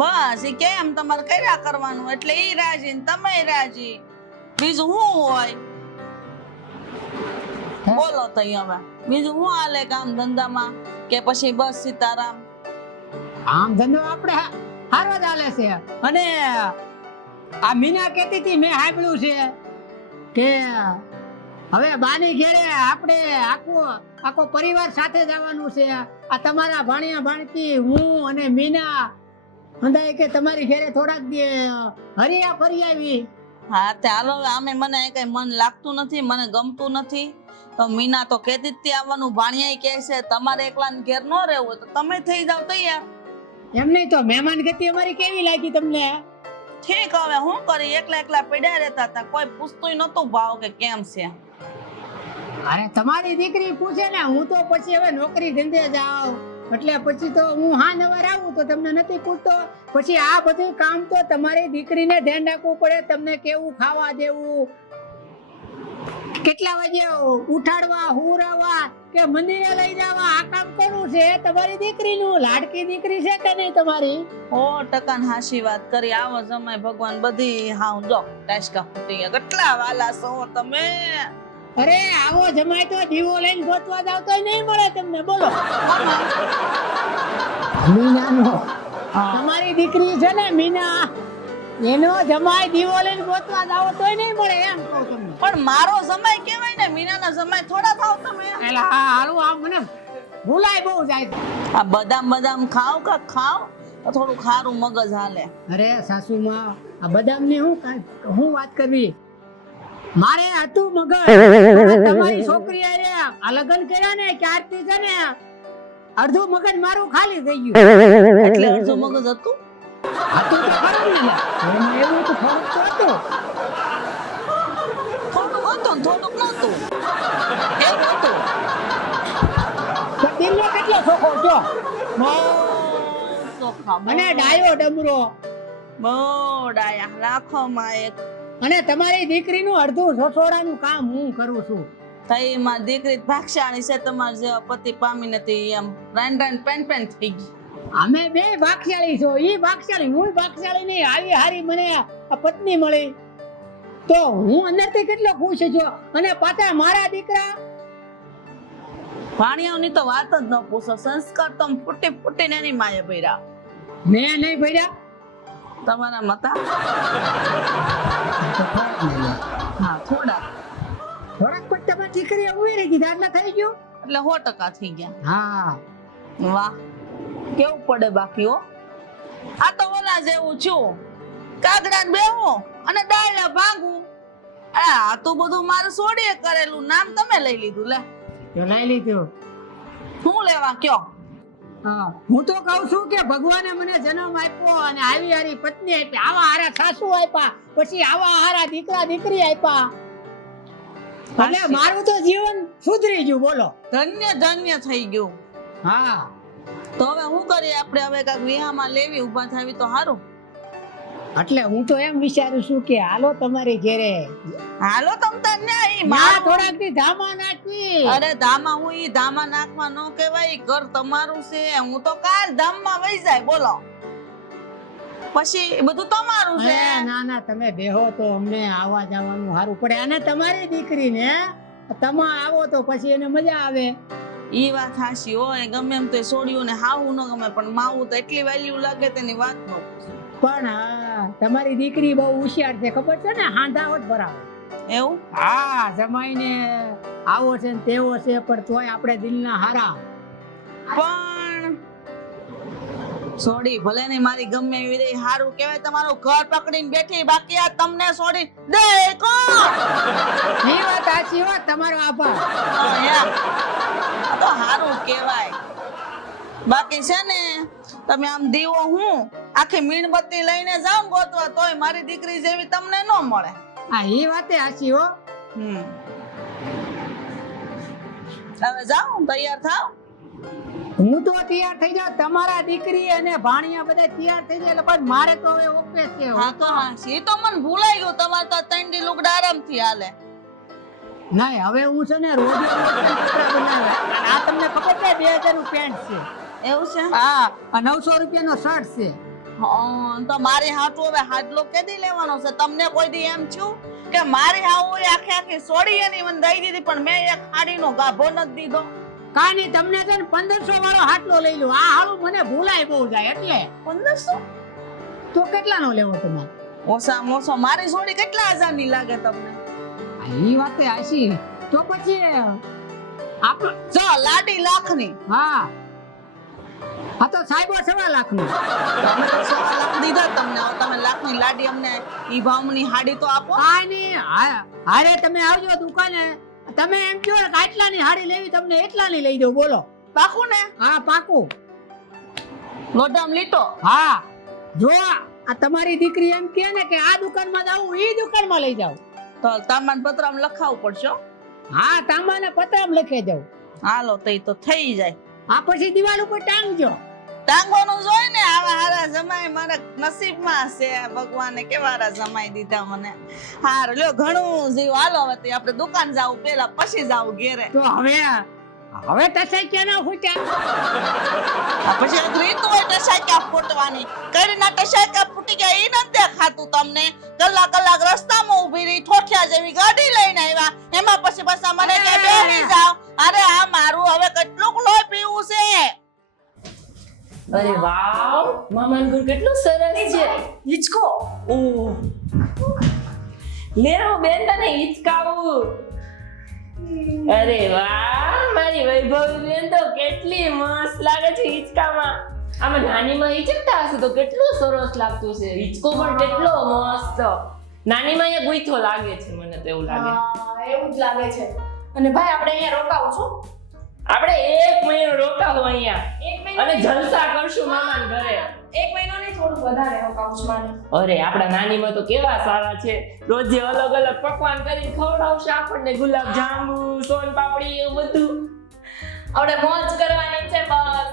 બસ ઈ કેમ તમારે કર્યા કરવાનું એટલે ઈ રાજી ને તમે રાજી. બીજું શું હોય? બોલો તઈ હવે બીજું શું હાલે કામ ધંધામાં કે પછી બસ સીતારામ? આમ ધંધો આપણે હારો જ હાલે છે. અને આ મીના કહેતી હતી મેં સાંભળ્યું છે કે હવે બાની ઘેરે આપણે આખો પરિવાર સાથે જવાનું છે. આ તમારા ભાણિયા ભાણકી હું અને મીના અંદાય કે તમારી ઘેરે થોડાક દે હરિયા ફરી આવી. હા તે હાલો આમે મને કઈ મન લાગતું નથી. મને ગમતું નથી. તો મીના તો કહેતી જ આવવાનું. ભાણિયા કહે છે તમારે એકલાને ઘેર ન રહેવું તો તમે થઈ જાવ તૈયાર. એમ નહીં તો મહેમાન ગતિ અમારી કેવી લાગી તમને? ઠીક હવે હું કરી એકલા એકલા પડ્યા રહેતા હતા. કોઈ પૂછતું નતું ભાવ કે કેમ છે. અરે તમારી દીકરી પૂછે ને હું તો પછી હવે નોકરી ધંધે જાઉં એટલે પછી તો હું હા નવાર આવું તો તમને નથી પૂછતો. પછી આ બધું કામ તો તમારી દીકરીને ધ્યાન રાખવું પડે. તમને કેવું ખાવા દેવું, કેટલા વાગે ઉઠાડવા, હુરાવા કે મંદિરે લઈ જવા, આ કામ કરવું છે તમારી દીકરીનું. લાડકી દીકરી છે કે નહીં તમારી? 100% હાચી વાત કરી. આવો સમય ભગવાન બધી હા જો ટાસકા ફૂટી ગયા. કેટલા વાલા છો તમે. અરે આવો જમાય તો દીવો લઈને ગોતવા જાવ તો નહીં મળે તમને. બોલો મીનાનો તમારી દીકરી છે ને મીના એનો જમાય દીવો લઈને ગોતવા જાવ તોય નહીં મળે એમ કહું તમને. પણ મારો સમય કેવાય ને. મીનાના સમય થોડા થાવ તમે. એલા હા હારું આ મને ભૂલાય બહુ જાય છે. આ બદામ ખાવ કે ખાવ તો થોડું ખારું મગજ હાલે. અરે સાસુમાં આ બદામની હું વાત કરવી. મારે હતું મગજ પણ તમારી છોકરી આ લગ્ન કર્યા ને ક્યારથી છે ને અડધું મગજ મારું ખાલી થઈ ગયું. એટલે અડધું મગજ હતું. હતું તો ખરું ને લા. એમાં એવું તો ફરક તો હતો. થોડુંક હતું ને થોડુંક નતું. એવું હતું. તો દિલનો કેટલો ચોખ્ખો છો બહુ ચોખ્ખા, બહુ. અને ડાયો ડમરો. બહુ ડાયા. રાખોમાં એક અને તમારી દીકરીનું અડધું રસોડાનું કામ હું કરું છું. થઈ માં દીકરી ભાગશાળી છે. તમારા જેવા પતિ પામી નથી. એમ રાન પેન થઈ ગઈ. અમે બે ભાગશાળી છો. ઈ ભાગશાળી હું ભાગશાળી નહીં. આવી હારી મને આ પત્ની મળી તો હું અંદરથી કેટલો ખુશ છું. અને પાછા મારા દીકરા ભાણિયાઓની તો વાત જ ન પૂછો. સંસ્કાર તો ફૂટીને એની માએ ભર્યા. મેં નહીં ભર્યા. તમારા મતા હા થોડા થોડાક પણ તમે દીકરી ઉમેરી દીધા એટલે થઈ ગયું. એટલે 100% થઈ ગયા. હા વાહ કેવું પડે બાકી હો. આ તો ઓલા જેવું છું. કાગડા બેહું અને ડાળે ભાંગું. આ તો બધું મારે છોડીએ કરેલું. નામ તમે લઈ લીધું. લે તો લઈ લીધું. શું લેવા કયો? હા હું તો કહું છું કે ભગવાને મને જન્મ આપ્યો અને આવી હારી પત્ની આપી, આવા હારા સાસુ આપ્યા, પછી આવા હારા દીકરા દીકરી આપ્યા એટલે મારું તો જીવન સુધરી ગયું. બોલો ધન્ય થઈ ગયું. હા તો હવે શું કરીએ આપણે? હવે કાંઈક વિહામાં લેવી ઊભા થાવી તો સારું. એટલે હું તો એમ વિચારું છું કે હાલો તમારી ઘેરે હાલો તમ તને માં થોડાક દી ધામા નાખવી. અરે ધામા હું ઈ ધામા નાખવા ન કહેવાય. ઘર તમારું છે. હું તો કાલ ધામમાં વઈ જાય. બોલો પછી બધું તમારું છે. ના ના તમે બેહો તો અમને આવવા જવાનું સારું પડે. અને તમારી દીકરીને તમે આવો તો પછી એને મજા આવે. ઈ વાત હાચી હોય. ગમે એમ તો છોડ્યું ને હાવું ન ગમે પણ માવું તો એટલી વેલ્યુ લાગે તેની વાત ન પૂછો. પણ હા તમારી દીકરી બહુ હોશિયાર છે ખબર છે ને હાંધાવટ ભરાવે એવું હા જમાઈને આવો છે ને તેવો છે પણ તોય આપણે દિલના હારા પણ સોડી ભલે ને મારી ગમે એવી રહી હારું કહેવાય તમારું ઘર પકડીને બેઠી બાકી આ તમને સોડી દે કોણ એ વાત સાચી વાત તમારો આભાર આ તો હારું કહેવાય બાકી છે ને તમે આમ દીવો હું આખી મીણબત્તી લઈને જાવ ગોતવા તોય મારી દીકરી જેવી તમને ન મળે હા એ વાતે સાચી હો હવે જાઓ તૈયાર થાવ હું તો તૈયાર થઈ જાઉં તમારા દીકરી અને ભાણિયા બધા તૈયાર થઈ જાય એટલે બસ મારે તો હવે ઓકે છે હા તો હા એ તો મને ભૂલાઈ ગયું તમારે તો ત્રણ દી લુગડા આરામથી હાલે નહીં હવે હું છે ને રોજ કપડા બનાવે અને આ તમને ખબર છે 2000 નું પેન્ટ છે એવું છે હા આ 900 રૂપિયાનો શર્ટ છે તો મારી હાટુ હવે હાડલો કેદી લેવાનો છે તમને કોઈ દી એમ છું કે મારી હાઉ આખી આખી સોડી એની મને દઈ દીધી પણ મેં એક હાડીનો ગાભો નથી દીધો કાઈ નહીં તમને છે ને 1500 વાળો હાટલો લઈ લો આ હાલું મને ભૂલાય બહુ જાય એટલે 1500 તો કેટલાનો લેવો તમે ઓછા મોસો મારી સોડી કેટલા હજારની લાગે તમને ઈ વાતે આશી તો પછી આપણો જો લાડી લાખની હા આ તો સાહેબો 1.5 લાખનો અમે તો 1.5 લાખ દીધા તમને હવે તમે લાખની લાડી અમને ઈ ભાવની હાડી તો આપો કાઈ નહીં હારે તમે આવજો દુકાને તમે એમ કહો ને આટલાની હાડી લેવી તમને એટલાની લઈ દઉં બોલો પાકું ને હા પાકું લોડામ લીટો હા જો આ તમારી દીકરી એમ કહે ને કે આ દુકાનમાં જાવું ઈ દુકાનમાં લઈ જાવ તો તાંબાન પત્રામાં લખાવવું પડશે હો. હા તાંબાને પતરામ લખી જાવ હાલો તો ઈ તો થઈ જાય આ પછી દિવાલ ઉપર ટાંગજો ટાંગવાનું જોઈ ને આવા હારા જમાઈ મારા નસીબમાં છે ભગવાને કેવારા જમાઈ દીધા મને હાર લ્યો ઘણું જીવ હાલો હવે તે આપણે દુકાન જાવું પેલા પછી જાવું ઘેરે તો હવે તસાઈ ક્યાં ના ફૂટ્યા આ પછી આ રીત હોય ટસાક્યા ફૂટવાની કઈ ના ટસાક્યા ફૂટી ગયા ઈ નથી દેખાતું તમને કલાક રસ્તામાં ઊભી રહી ઠોઠિયા જેવી ગાડી લઈને આવ્યા એમાં પછી બસ મને કે બેસી જાવ અરે આ મારું હવે કેટલું લોહી પીવું છે અરે વાવ મામાનું ઘર કેટલું સરસ છે હિચકો ઓહ લે હું બેન તને હિચકાવું અરે વાહ મારી વૈભવી બેન તો કેટલી મસ્ત લાગે છે હિચકામાં આમાં નાનીમાં હિચકતા હશે તો કેટલું સરસ લાગતું છે હિચકો પણ કેટલો મસ્ત નાનીમાં અહીંયા ગુઈથો લાગે છે મને તો એવું લાગે એવું જ લાગે છે અને ભાઈ આપણે અહીંયા રોકાવું છું આપણે 1 મહિનો રોકાવું અહીંયા 1 મહિનો અને જલસા કરશું મામાના ઘરે 1 મહિનો નહીં થોડું વધારે રોકાવું છું મારે અરે આપણા નાનીમાં તો કેવા સારા છે રોજે અલગ અલગ પકવાન કરીને ખવડાવશે આપણને ગુલાબ જાંબુ સોન પાપડી એવું બધું આપણે મોજ કરવાની છે બસ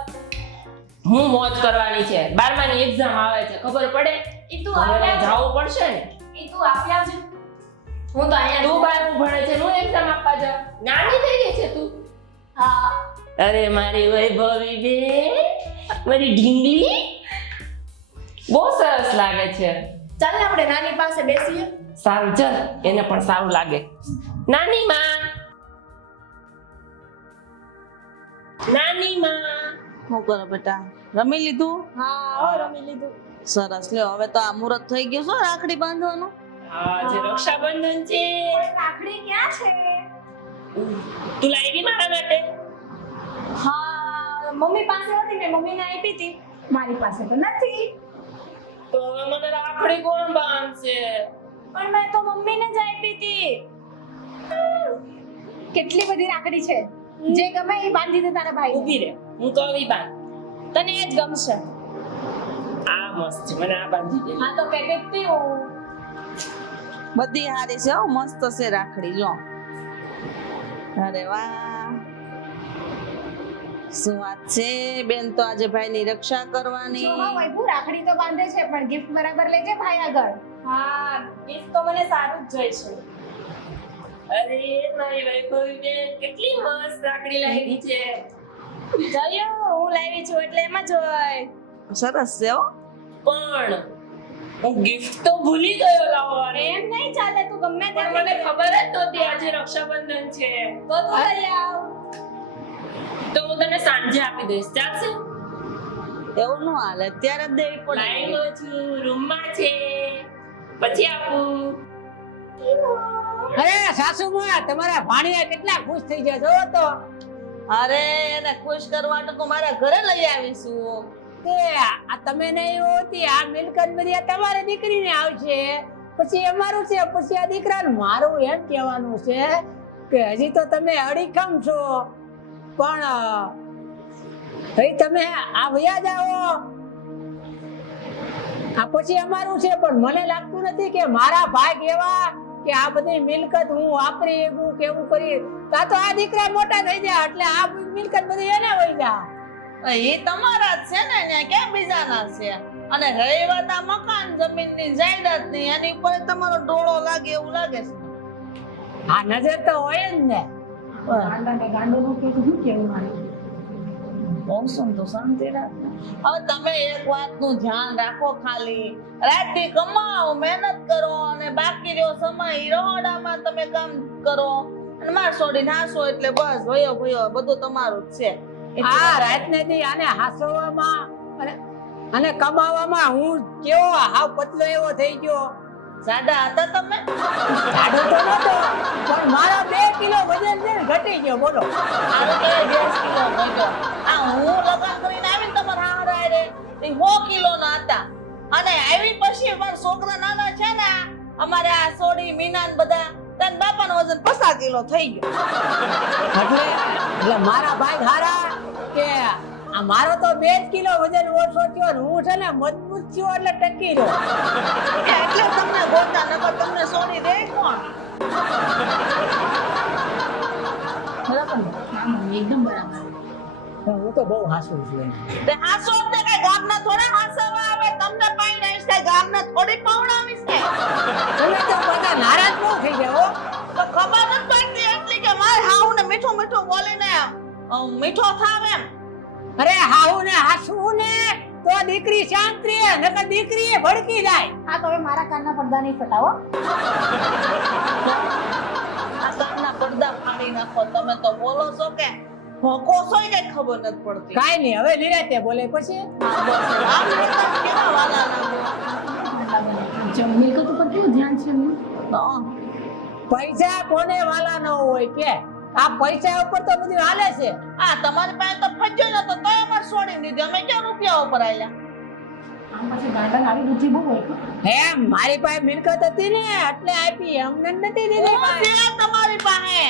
હું મોજ કરવાની છે 12માની એક્ઝામ આવે છે ખબર પડે ઈ તું હવે આપી જાવું પડશે ને ઈ તું આપી આવજે હું તો અહીંયા તું 12મું ભણે છે હું એક્ઝામ આપવા જાઉં નાની થઈ ગઈ છે તું હા અરે મારી વૈભવી બેન મારી ઢીંગલી બહુ સરસ લાગે છે ચાલ ને આપણે નાની પાસે બેસીએ સારું ચાલ એને પણ સારું લાગે નાની માં શું કરો બેટા રમી લીધું હા રમી લીધું સરસ લ્યો હવે તો આ મુહૂર્ત થઈ ગયું છે રાખડી બાંધવાનું આજે રક્ષાબંધન છે રાખડી ક્યાં છે તું લાવી મારા માટે હા મમ્મી પાસે હતી મેં મમ્મીને આપી હતી મારી પાસે તો નથી તો હવે મને રાખડી કોણ બાંધશે પણ મેં તો મમ્મીને જ આપી હતી કેટલી બધી રાખડી છે જે ગમે એ બાંધી દે તારા ભાઈ ઊભી રે હું તો આવી બાંધ તને એ જ ગમશે આ મસ્ત છે મને આ બાંધી દે હા તો પેકેટ પીવું બધી હારી છે હો મસ્ત છે રાખડી જો અરે વાહ શું વાત છે બેન તો આજે ભાઈની રક્ષા કરવાની જો હા વૈભુ રાખડી તો બાંધે છે પણ ગિફ્ટ બરાબર લેજે ભાઈ આગળ હા ગિફ્ટ તો મને સારું જ જોઈશે અરે મારી વૈભવી બેન કેટલી મસ્ત રાખડી લાવી છે જોયું હું લાવી છું એટલે એમાં જ હોય સરસ છે હો પણ હું ગિફ્ટ તો ભૂલી ગયો લાવવાની એમ નહીં ચાલે તું ગમે તે પણ મને ખબર જ નહોતી આજે રક્ષાબંધન છે તો તું લઈ આવ તો હું તને સાંજે આપી દઈશ ચાલશે એવું ન હાલે, અત્યારે જ દેવી પડે. લાવ્યો છું, રૂમમાં છે, પછી આપું. અરે સાસુમાં તમારા ભાણિયા કેટલા ખુશ થઈ ગયા જોવો તો. અરે એને ખુશ કરવા તો મારા ઘરે લઈ આવીશું. તે આ તમે નહીં હોતી આ મિલકત બધી આ તમારી દીકરીને આવશે, પછી અમારું છે, પછી આ દીકરાનું. મારું એમ કહેવાનું છે કે હજી તો તમે અડીખમ છો, પણ ભાઈ તમે આ વયા જાઓ, આ પછી અમારું છે. પણ મને લાગતું નથી કે મારા ભાગ એવા કે આ બધી મિલકત હું વાપરી એવું કેવું કરી. તા તો આ દીકરા મોટા થઈ જાય એટલે આ મિલકત બધી એને વહી જાય. એ તમારા જ છે ને, ત્યાં ક્યાં બીજાના છે? અને રહી વાત આ મકાન જમીનની જાયદાદની, એની ઉપર તમારો ડોળો લાગે એવું લાગે છે. આ નજર તો હોય જ ને. મોસમ તો શાંતિ રાખ. હવે તમે એક વાતનું ધ્યાન રાખો, ખાલી રાતથી કમાઓ, મહેનત કરો, અને બાકી રહ્યો સમય રહોડામાં તમે કામ કરો અને માર છોડીને હાસો એટલે બસ ભયો ભયો બધું તમારું જ છે. આ રાતને દી આને હાસવામાં અને કમાવામાં હું કેવો હાવ પતલો એવો થઈ ગયો. સાડા હતા તમે? જાડો તો નતો, પણ મારા 2 કિલો વજન છે ને ઘટી ગયો. બોલો આનો તો 10 કિલો ઘટ્યો. આ હું લગન કરીને આવીને તમારા હારા રે તે 100 કિલો ના હતા, અને આવી પછી મારા છોકરા નાના છે ને, અમારે આ સોડી મીના ને બધા તન બાપાનો વજન 50 કિલો થઈ ગયો. એટલે મારા ભાઈ હારા કે આ મારો તો 2 કિલો વજન ઓછો થયો ને હું છે ને મજબૂત થયો એટલે ટકી રહ્યો. એટલે તમને ગોતા, નકર તમને સોડી દે કોણ? બરાબર ને? એકદમ બરાબર. હું તો બહુ હાસું છું. તે હાસો તે કઈ ગામના થોડા હાસવા આવે, તમને પાણી છે ગામના થોડી પવડાવી છે. તમે તો બધા નારાજ બહુ થઈ ગયા હો. તો ખબર નથી પડતી એટલી કે મારે હાઉ ને મીઠું મીઠું બોલીને મીઠો થાવ એમ. અરે હાહુ ને હાસુ ને તો દીકરી શાંત રહે, નકર દીકરી ભડકી જાય. હા તો હવે મારા કાનના પડદા નહીં ફટાવો. આ કાનના પડદા ફાડી નાખો. તમે તો બોલો છો કે ભોકો છો એ કઈ ખબર નથી પડતી. કાઈ નહીં, હવે નિરાતે બોલે પછી. હા, બસ. આમ નહીંતર કેવા વાલા લાગો. મિલકત ઉપર કેવું ધ્યાન છે એમનું? તો પૈસા કોને વાલા ન હોય કે? આ પૈસા ઉપર તો બધું હાલે છે. આ તમારી પાસે તો ફજ્જો નતો તો અમાર છોડી દીધી. અમે ક્યાં રૂપિયા ઉપર આયા? આમ પછી ગાંડા આવી બુદ્ધિ બહુ હોય. હે મારી પાસે મિલકત હતી ને એટલે આપી, અમને નથી દીધી. શું છે તમારી પાસે?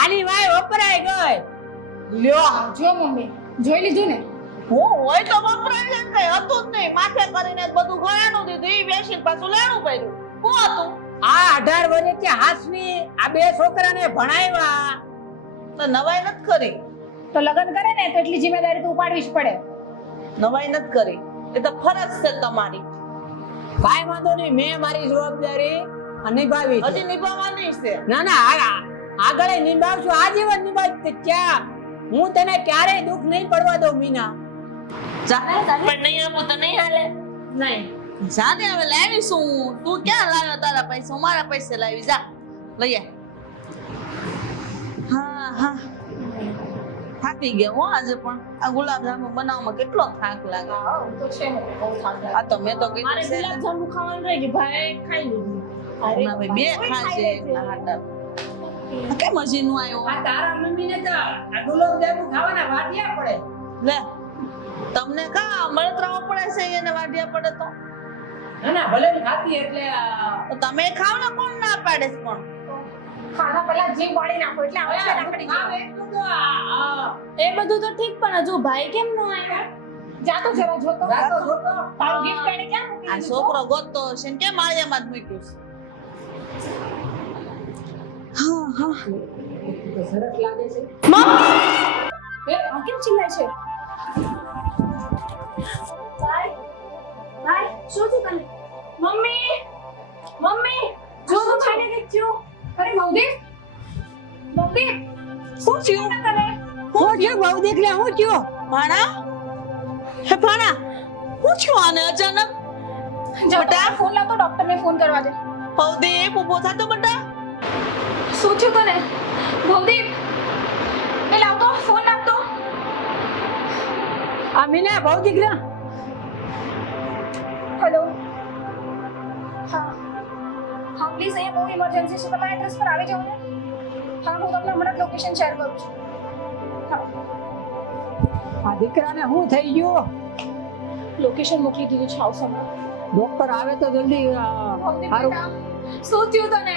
આની વાય વપરાઈ ગઈ. લ્યો, જો મમ્મી જોઈ લીધું ને? હું હોય તો વપરાય છે કઈ હતું જ નહીં. માથે કરીને જ બધું ગયાનું દીધું. ઈ બેસીને પાછું લેણું પડ્યું. શું હતું? આ 18 વર્ષની હાસની આ 2 છોકરાને ભણાવ્યા. તો નવાઈ નથી કરી. તો લગ્ન કરે ને તો એટલી જિમ્મેદારી તો ઉપાડવી જ પડે. નવાઈ નથી કરી. એ તો ફરજ છે તમારી. કાઈ વાંધો નહીં, મેં મારી જવાબદારી નિભાવી છે. હજી નિભાવવાની છે. ના ના આગળ નિભાવશું, આજીવન નિભાવશું. ક્યાં હું તને ક્યારેય દુઃખ નહીં પડવા દઉં મીના. પણ નહીં આપું તો નહીં હાલે. નહીં જાને હવે લાવીશું. તું ક્યાં લાવ્યો તારા પૈસા? હું મારા પૈસે લાવી. જા લઈ આય. હા હા, થાકી ગયા હો આજે પણ. આ ગુલાબજાંબુ બનાવવામાં કેટલો થાક લાગે. તો છે ને બહુ થાક લાગે. આ તો મેં તો કીધું મારે છે ને. ગુલાબજાંબુ ખાવાનું રહી ગયું, ભાઈ ખાઈ લીધું. ના ભાઈ, બે ખાશે એટલા હાટા. આ કેમ હજી નું આવ્યો? આ તારા મમ્મીને તો આ ગુલાબજાંબુ ખાવાના વાટિયા પડે. લે, તમને કા મળતરાઓ પડે છે એને વાઢિયા પડે તો? ના ના ભલે ને ખાતી એટલે તો તમે ખાવ ને, કોણ ના પાડે છે? પણ ખાના પહેલા જીવ વાળી નાખો એટલે આવશે લાકડી જેવું. એ બધું તો ઠીક, પણ હજુ ભાઈ કેમ ન આવ્યો? જાતો જરા જોતો. જાતો જોતો. તારું gift એને ક્યાં મૂકી આ દીધું? છોકરો ગોતતો હશે ને કેમ માળિયામાં જ મૂક્યું છે? હા હા. સરસ લાગે છે. એ આ કેમ ચિલ્લાય છે? ભાઈ ભાઈ શું થયું તને? મમ્મી મમ્મી જો તો ભાઈને દેખ જો. અરે મૌદીપ મૌદીપ શું થયું? તને હું થયો બહુ દીકરે, હું થયો? ભાણા? હે ભાણા, શું થયું આને અચાનક? બેટા ફોન લાવ તો ડોક્ટરને ફોન કરવા દે. ભવદીપ ઊભો થા તો બેટા. શું થયું તને? ભવદીપ એ લાવ તો ફોન લાવ તો. આ મીના બહુ દીકરા. હેલો. હા હા પ્લીઝ, અહીંયા બહુ ઇમરજન્સી છે, તમારા એડ્રેસ પર આવી જાઓ ને. હા, હું તમને હમણાં જ લોકેશન શેર કરું છું. હા, આ દીકરાને શું થઈ ગયું? લોકેશન મોકલી દીધું છે, આવશો હમણાં. ડોક્ટર આવે તો જલ્દી ભવદીપ સારું. બેટા, શું થયું તને?